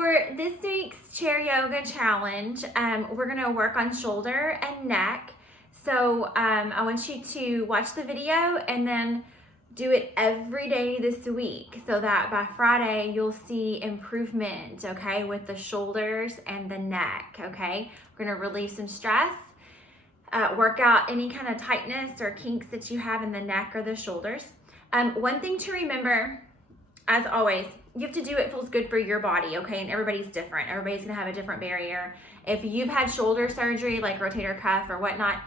For this week's chair yoga challenge, we're gonna work on shoulder and neck. So I want you to watch the video and then do it every day this week so that by Friday you'll see improvement, okay, with the shoulders and the neck, okay? We're gonna relieve some stress, work out any kind of tightness or kinks that you have in the neck or the shoulders. One thing to remember, as always, you have to do what feels good for your body, okay? And everybody's different. Everybody's gonna have a different barrier. If you've had shoulder surgery, like rotator cuff or whatnot,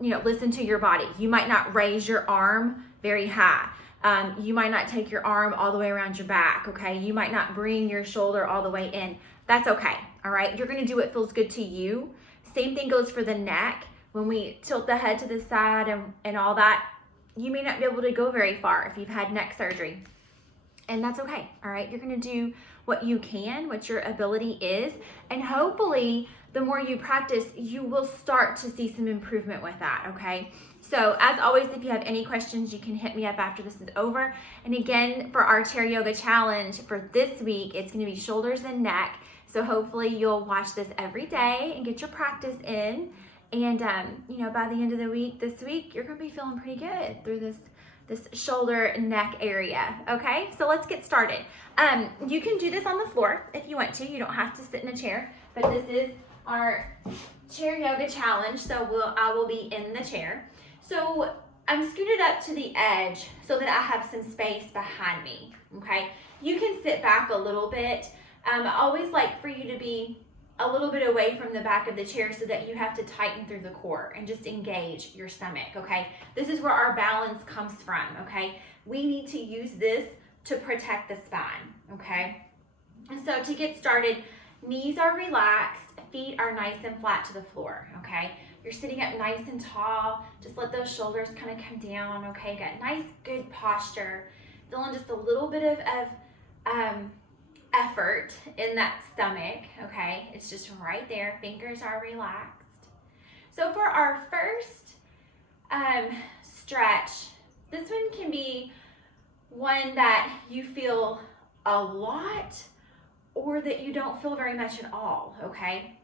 listen to your body. You might not raise your arm very high. You might not take your arm all the way around your back, okay? You might not bring your shoulder all the way in. That's okay, all right? You're gonna do what feels good to you. Same thing goes for the neck. When we tilt the head to the side and all that, you may not be able to go very far if you've had neck surgery. And that's okay, all right? You're gonna do what you can, what your ability is, and hopefully the more you practice, you will start to see some improvement with that, okay? So as always, if you have any questions, you can hit me up after this is over. And again, for our chair yoga challenge for this week, it's gonna be shoulders and neck. So hopefully you'll watch this every day and get your practice in. And by the end of the week, this week, you're gonna be feeling pretty good through this shoulder and neck area, okay? So let's get started. You can do this on the floor if you want to. You don't have to sit in a chair, but this is our chair yoga challenge, so I will be in the chair. So I'm scooted up to the edge so that I have some space behind me, okay? You can sit back a little bit. I always like for you to be a little bit away from the back of the chair so that you have to tighten through the core and just engage your stomach, okay? This is where our balance comes from, okay? We need to use this to protect the spine, okay? And so to get started, knees are relaxed, feet are nice and flat to the floor, okay? You're sitting up nice and tall. Just let those shoulders kind of come down, okay? Got nice, good posture. Feeling just a little bit of effort in that stomach, okay? It's just right there. Fingers are relaxed. So for our first stretch, this one can be one that you feel a lot or that you don't feel very much at all, okay?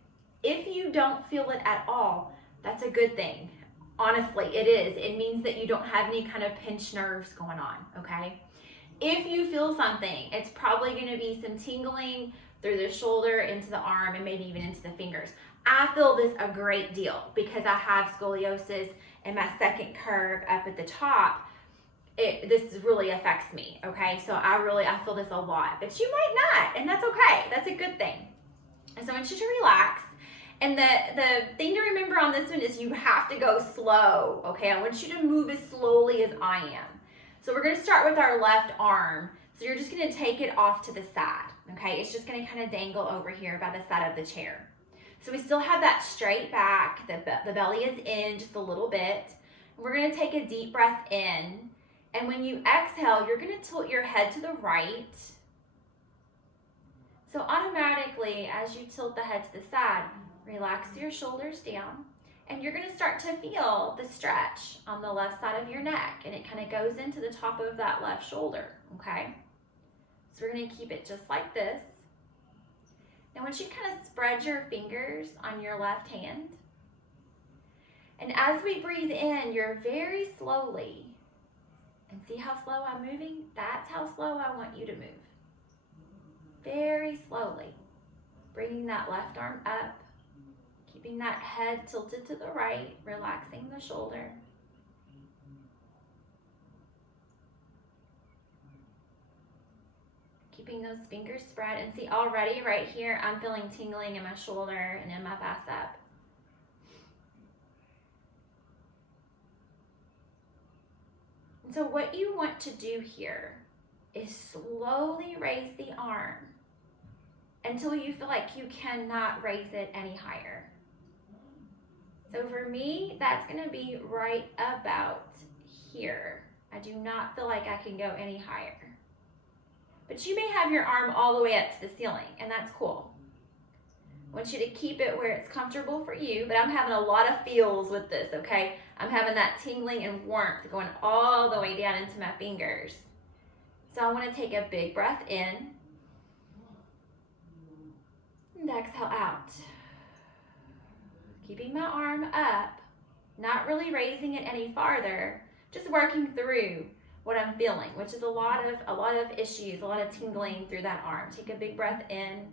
If you don't feel it at all, that's a good thing. Honestly, it is. It means that you don't have any kind of pinched nerves going on, okay? If you feel something, it's probably going to be some tingling through the shoulder, into the arm, and maybe even into the fingers. I feel this a great deal because I have scoliosis and my second curve up at the top. This really affects me, okay? So I feel this a lot, but you might not, and that's okay. That's a good thing. And so I want you to relax. And the thing to remember on this one is you have to go slow, okay? I want you to move as slowly as I am. So we're gonna start with our left arm. So you're just gonna take it off to the side, okay? It's just gonna kind of dangle over here by the side of the chair. So we still have that straight back, the belly is in just a little bit. We're gonna take a deep breath in. And when you exhale, you're gonna tilt your head to the right. So automatically, as you tilt the head to the side, relax your shoulders down. And you're gonna start to feel the stretch on the left side of your neck, and it kind of goes into the top of that left shoulder, okay? So we're gonna keep it just like this. Now once you kind of spread your fingers on your left hand, and as we breathe in, you're very slowly, and see how slow I'm moving? That's how slow I want you to move. Very slowly, bringing that left arm up, keeping that head tilted to the right, relaxing the shoulder. Keeping those fingers spread, and see already right here, I'm feeling tingling in my shoulder and in my bicep. And so what you want to do here is slowly raise the arm until you feel like you cannot raise it any higher. So for me, that's gonna be right about here. I do not feel like I can go any higher. But you may have your arm all the way up to the ceiling, and that's cool. I want you to keep it where it's comfortable for you, but I'm having a lot of feels with this, okay? I'm having that tingling and warmth going all the way down into my fingers. So I want to take a big breath in. And exhale out. Keeping my arm up, not really raising it any farther, just working through what I'm feeling, which is a lot of issues, a lot of tingling through that arm. Take a big breath in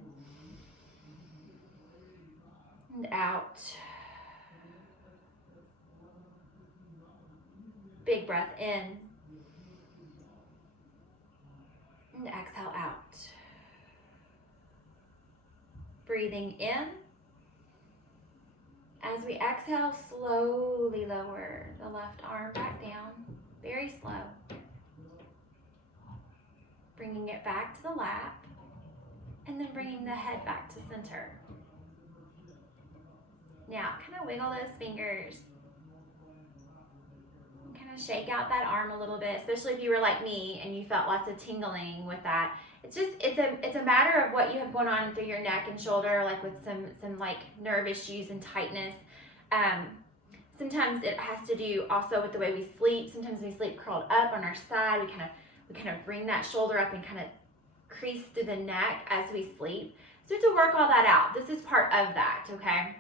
and out. Big breath in and exhale out. Breathing in. As we exhale, slowly lower the left arm back down, very slow. Bringing it back to the lap, and then bringing the head back to center. Now, kind of wiggle those fingers. Kind of shake out that arm a little bit, especially if you were like me and you felt lots of tingling with that. It's a matter of what you have going on through your neck and shoulder, like with some like nerve issues and tightness. Sometimes it has to do also with the way we sleep. Sometimes we sleep curled up on our side. We kind of bring that shoulder up and kind of crease through the neck as we sleep. So we have to work all that out. This is part of that, okay?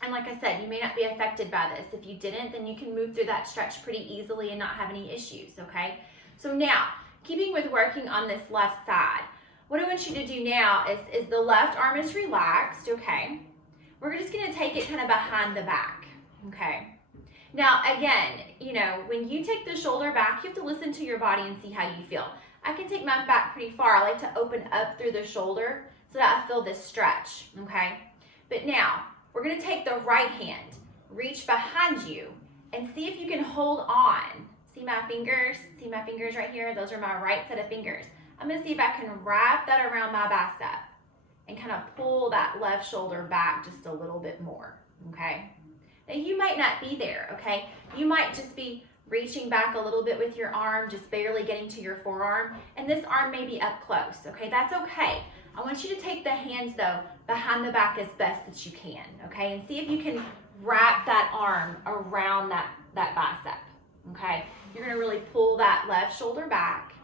And like I said, you may not be affected by this. If you didn't, then you can move through that stretch pretty easily and not have any issues, okay? So now, keeping with working on this left side, what I want you to do now is the left arm is relaxed, okay? We're just gonna take it kind of behind the back, okay? Now, again, you know, when you take the shoulder back, you have to listen to your body and see how you feel. I can take my back pretty far. I like to open up through the shoulder so that I feel this stretch, okay? But now, we're gonna take the right hand, reach behind you, and see if you can hold on. See my fingers? See my fingers right here? Those are my right set of fingers. I'm gonna see if I can wrap that around my bicep and kind of pull that left shoulder back just a little bit more, okay? Now you might not be there, okay? You might just be reaching back a little bit with your arm, just barely getting to your forearm, and this arm may be up close, okay? That's okay. I want you to take the hands, though, behind the back as best that you can, okay? And see if you can wrap that arm around that bicep, okay? You're gonna really pull that left shoulder back.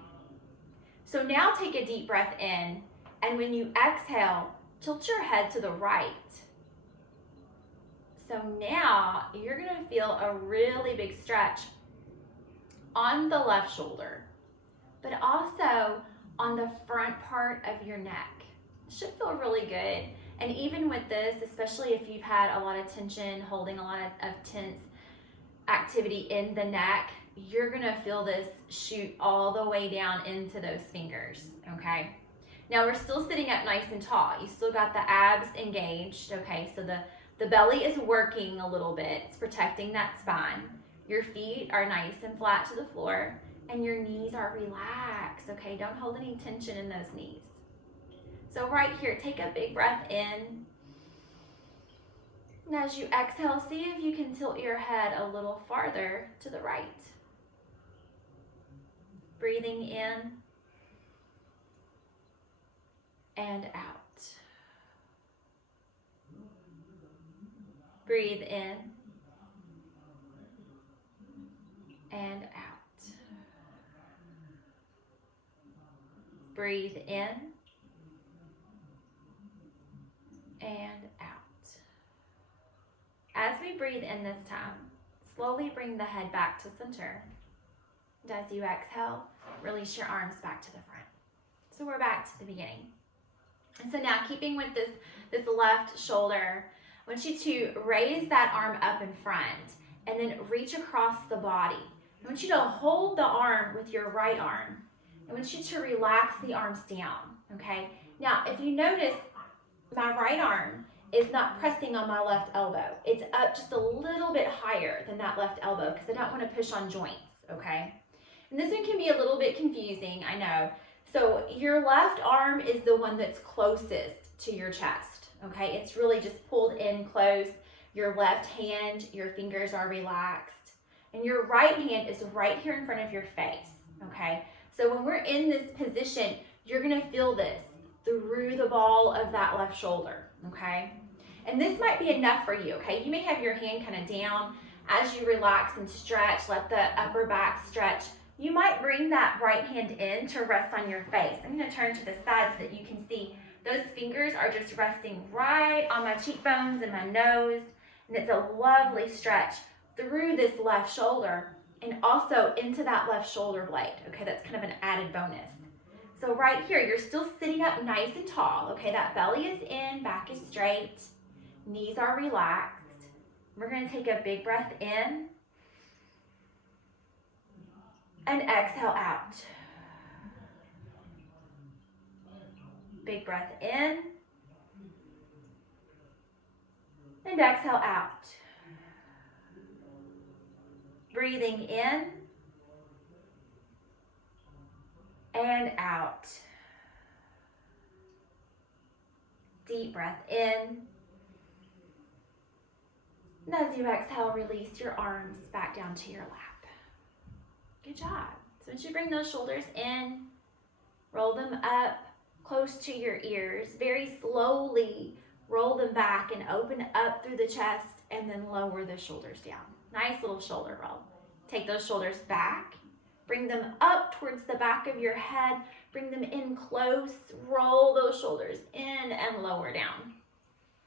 So now take a deep breath in, and when you exhale, tilt your head to the right. So now you're gonna feel a really big stretch on the left shoulder, but also on the front part of your neck. It should feel really good. And even with this, especially if you've had a lot of tension, holding a lot of tense activity in the neck, you're gonna feel this shoot all the way down into those fingers, okay? Now we're still sitting up nice and tall. You still got the abs engaged, okay? So the belly is working a little bit. It's protecting that spine. Your feet are nice and flat to the floor, and your knees are relaxed, okay? Don't hold any tension in those knees. So right here, take a big breath in. And as you exhale, see if you can tilt your head a little farther to the right. Breathing in and out. Breathe in and out. Breathe in and out. As we breathe in this time, slowly bring the head back to center. And as you exhale, release your arms back to the front. So we're back to the beginning. And so now, keeping with this left shoulder, I want you to raise that arm up in front and then reach across the body. I want you to hold the arm with your right arm. I want you to relax the arms down, okay? Now, if you notice, my right arm is not pressing on my left elbow. It's up just a little bit higher than that left elbow because I don't want to push on joints, okay? And this one can be a little bit confusing, I know. So your left arm is the one that's closest to your chest, okay? It's really just pulled in close. Your left hand, your fingers are relaxed. And your right hand is right here in front of your face, okay? So when we're in this position, you're gonna feel this through the ball of that left shoulder, okay? And this might be enough for you, okay? You may have your hand kind of down. As you relax and stretch, let the upper back stretch. You might bring that right hand in to rest on your face. I'm gonna turn to the side so that you can see Those fingers are just resting right on my cheekbones and my nose, and it's a lovely stretch through this left shoulder and also into that left shoulder blade. Okay, that's kind of an added bonus. So right here, you're still sitting up nice and tall. Okay, that belly is in, back is straight, knees are relaxed. We're gonna take a big breath in and exhale out. Big breath in and exhale out. Breathing in and out. Deep breath in. And as you exhale, release your arms back down to your lap. Good job. So once you bring those shoulders in, roll them up close to your ears. Very slowly roll them back and open up through the chest and then lower the shoulders down. Nice little shoulder roll. Take those shoulders back. Bring them up towards the back of your head. Bring them in close. Roll those shoulders in and lower down.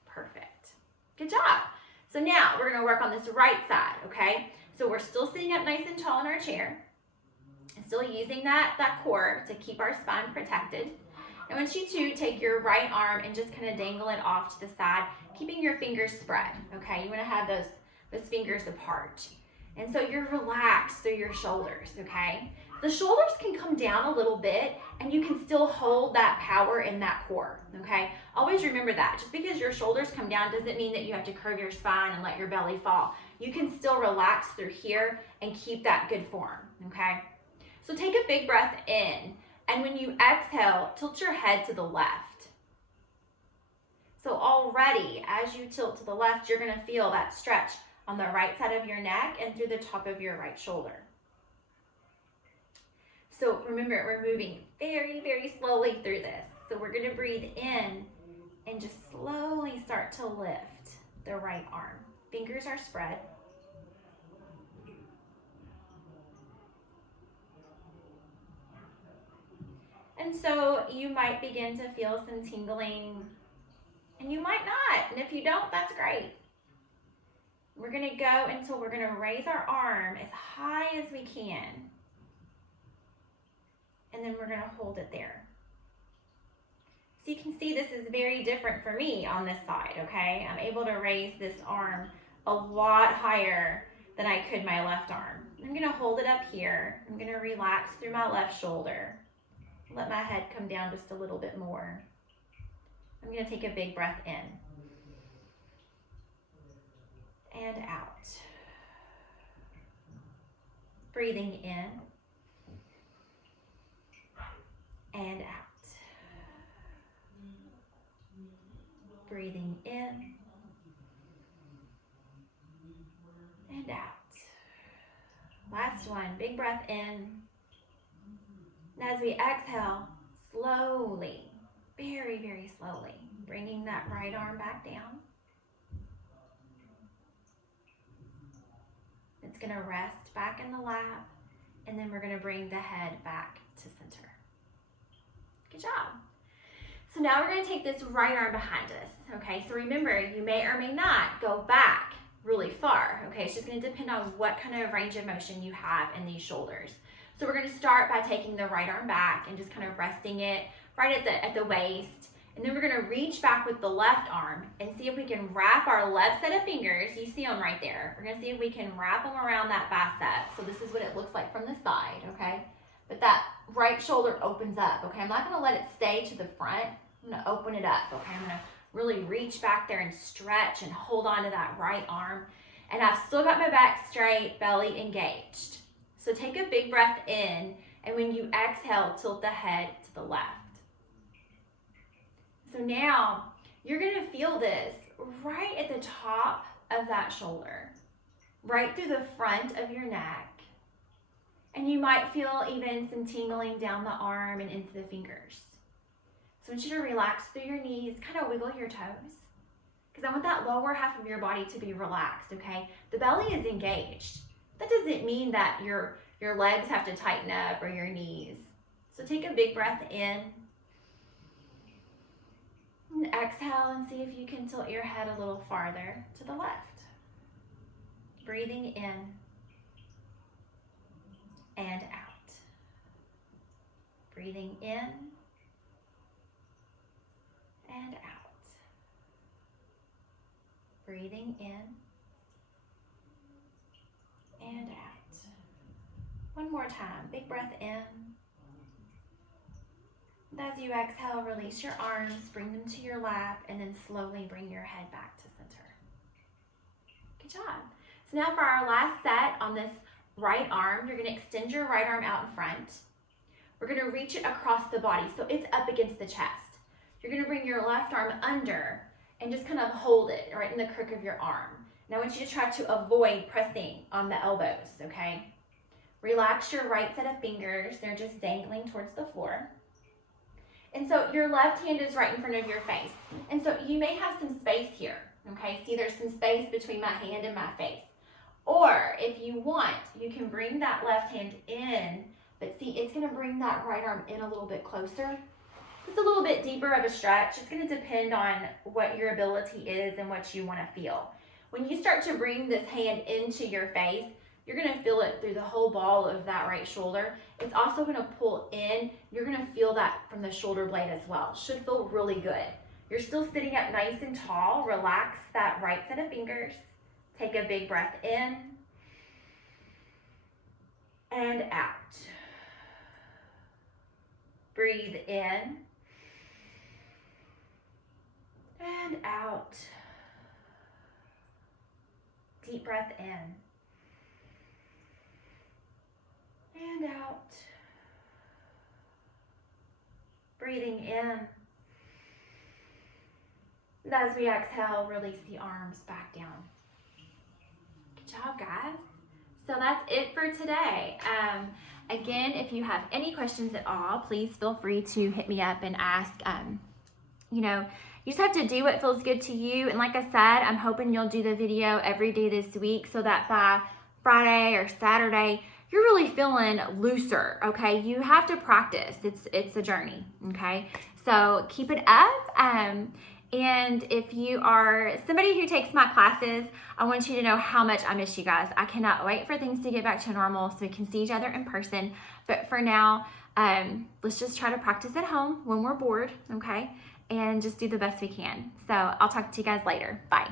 Perfect. Good job. So now we're going to work on this right side, okay? So we're still sitting up nice and tall in our chair. And still using that core to keep our spine protected. And once you two take your right arm and just kind of dangle it off to the side, keeping your fingers spread, okay? You want to have those fingers apart. And so you're relaxed through your shoulders, okay? The shoulders can come down a little bit and you can still hold that power in that core, okay? Always remember that. Just because your shoulders come down doesn't mean that you have to curve your spine and let your belly fall. You can still relax through here and keep that good form, okay? So take a big breath in, and when you exhale, tilt your head to the left. So already, as you tilt to the left, you're gonna feel that stretch on the right side of your neck and through the top of your right shoulder. So remember, we're moving very, very slowly through this. So we're gonna breathe in and just slowly start to lift the right arm. Fingers are spread. And so you might begin to feel some tingling, and you might not. And if you don't, that's great. We're gonna go until we're gonna raise our arm as high as we can. And then we're gonna hold it there. So you can see this is very different for me on this side, okay? I'm able to raise this arm a lot higher than I could my left arm. I'm gonna hold it up here. I'm gonna relax through my left shoulder. Let my head come down just a little bit more. I'm gonna take a big breath in and out. Breathing in and out. Breathing in and out. Last one, big breath in. And as we exhale, slowly, very, very slowly, bringing that right arm back down. It's going to rest back in the lap, and then we're going to bring the head back to center. Good job. So now we're going to take this right arm behind us, okay? So remember, you may or may not go back really far, okay? It's just going to depend on what kind of range of motion you have in these shoulders. So we're going to start by taking the right arm back and just kind of resting it right at the waist. And then we're going to reach back with the left arm and see if we can wrap our left set of fingers. You see them right there. We're going to see if we can wrap them around that bicep. So this is what it looks like from the side, okay? But that right shoulder opens up, okay? I'm not going to let it stay to the front. I'm going to open it up, okay? I'm going to really reach back there and stretch and hold on to that right arm. And I've still got my back straight, belly engaged. So take a big breath in, and when you exhale, tilt the head to the left. So now you're gonna feel this right at the top of that shoulder, right through the front of your neck. And you might feel even some tingling down the arm and into the fingers. So I want you to relax through your knees, kind of wiggle your toes, because I want that lower half of your body to be relaxed, okay? The belly is engaged. That doesn't mean that your legs have to tighten up or your knees. So take a big breath in exhale and see if you can tilt your head a little farther to the left. Breathing in and out. Breathing in and out. Breathing in and out. One more time. Big breath in. As you exhale, release your arms, bring them to your lap, and then slowly bring your head back to center. Good job. So now for our last set on this right arm, you're going to extend your right arm out in front. We're going to reach it across the body, so it's up against the chest. You're going to bring your left arm under and just kind of hold it right in the crook of your arm. Now I want you to try to avoid pressing on the elbows, okay? Relax your right set of fingers. They're just dangling towards the floor. And so your left hand is right in front of your face. And so you may have some space here, okay? See, there's some space between my hand and my face. Or if you want, you can bring that left hand in, but see, it's gonna bring that right arm in a little bit closer. It's a little bit deeper of a stretch. It's gonna depend on what your ability is and what you wanna feel. When you start to bring this hand into your face, you're gonna feel it through the whole ball of that right shoulder. It's also gonna pull in. You're gonna feel that from the shoulder blade as well. Should feel really good. You're still sitting up nice and tall. Relax that right set of fingers. Take a big breath in and out. Breathe in and out. Deep breath in and out. Breathing in. And as we exhale, release the arms back down. Good job, guys. So that's it for today. Again, if you have any questions at all, please feel free to hit me up and ask. You just have to do what feels good to you. And like I said, I'm hoping you'll do the video every day this week so that by Friday or Saturday, you're really feeling looser, okay? You have to practice. It's a journey, okay? So keep it up. And if you are somebody who takes my classes, I want you to know how much I miss you guys. I cannot wait for things to get back to normal so we can see each other in person. But for now, let's just try to practice at home when we're bored, okay? And just do the best we can. So I'll talk to you guys later. Bye.